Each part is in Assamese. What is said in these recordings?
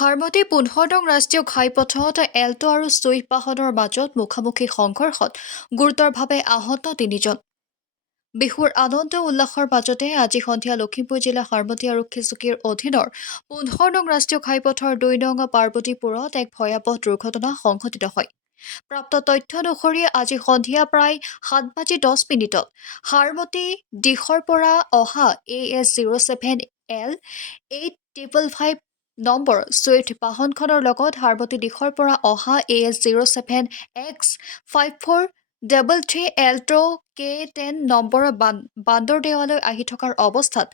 হাৰমতি ১৫ নং ৰাষ্ট্ৰীয় ঘাইপথত এল্টো আৰু ছুইফ্ট বাহনৰ মাজত মুখামুখি সংঘৰ্ষত গুৰুতৰভাৱে আহত ৩জন। বিহুৰ আনন্দ উল্লাসৰ মাজতে আজি সন্ধিয়া লখিমপুৰ জিলা হাৰমতি আৰক্ষী চকীৰ অধীনৰ ১৫ নং ৰাষ্ট্ৰীয় ঘাইপথৰ ২ নং পাৰ্বতীপুৰত এক ভয়াৱহ দুৰ্ঘটনা সংঘটিত হয়। প্ৰাপ্ত তথ্য অনুসৰি আজি সন্ধিয়া প্ৰায় ৭:১০ হাৰমতি দিশৰ পৰা অহা AS07L 855 নম্বৰ ছুইফ্ট বাহনখনৰ লগত হাৰমতি দিশৰ পৰা অহা AS07X5433 এল্টো K10 নম্বৰ বান্দৰদেৱালৈ আহি থকাৰ অৱস্থাত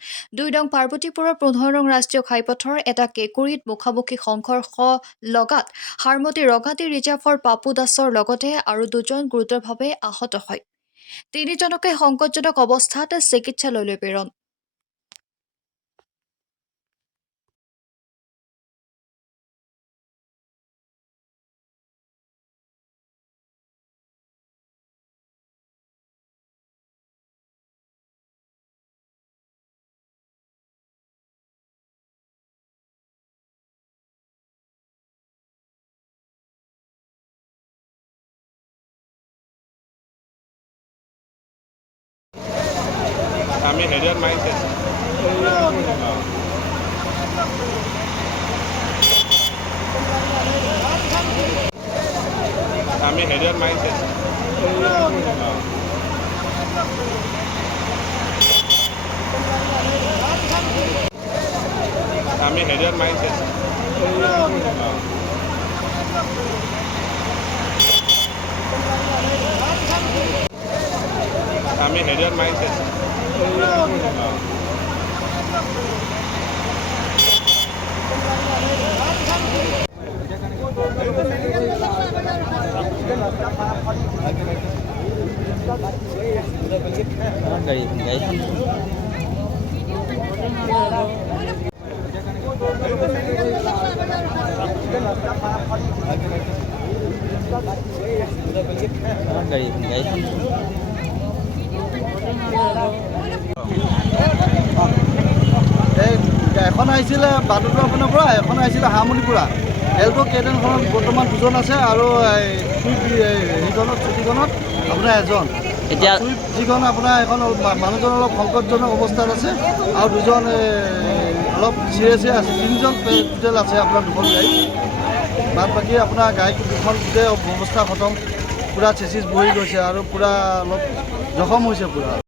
২ নং পাৰ্বতীপুৰৰ ১৫ নং ৰাষ্ট্ৰীয় ঘাইপথৰ এটা কেঁকুৰিত মুখামুখি সংঘৰ্ষ লগাত হাৰমতি ৰগাতি ৰিজাৰ্ভৰ পাপু দাসৰ লগতে আৰু ২জন গুৰুতৰভাৱে আহত হয়। ৩জনকে সংকটজনক অৱস্থাত চিকিৎসালয়লৈ প্ৰেৰণ। আমি হেৰিয়ত মাৰিছে আমি হেৰিয়ত মাৰিছে আমি হেৰিয়ত মাৰিছে আমি হেৰিয়ত মাৰিছে এখন আহিছিলে বাদুৰাপনৰ পৰা, এখন আহিছিলে হাৰমতিৰ পৰা। এল্টো K10খনত বৰ্তমান 2জন আছে আৰু সেইখনত ছুটিখনত আপোনাৰ এজন। এতিয়া ছুইফ্ট যিখন আপোনাৰ এখন মানুহজন অলপ সংকটজনক অৱস্থাত আছে আৰু 2জন অলপ চিৰিয়াছে আছে। 3জন টোটেল আছে আপোনাৰ 2খন গাড়ী। বাদ বাকী আপোনাৰ গাড়ী 2খন গোটেই অৱস্থা খতম, পূৰা চেচিছ বহি গৈছে আৰু পূৰা অলপ জখম হৈছে পূৰা।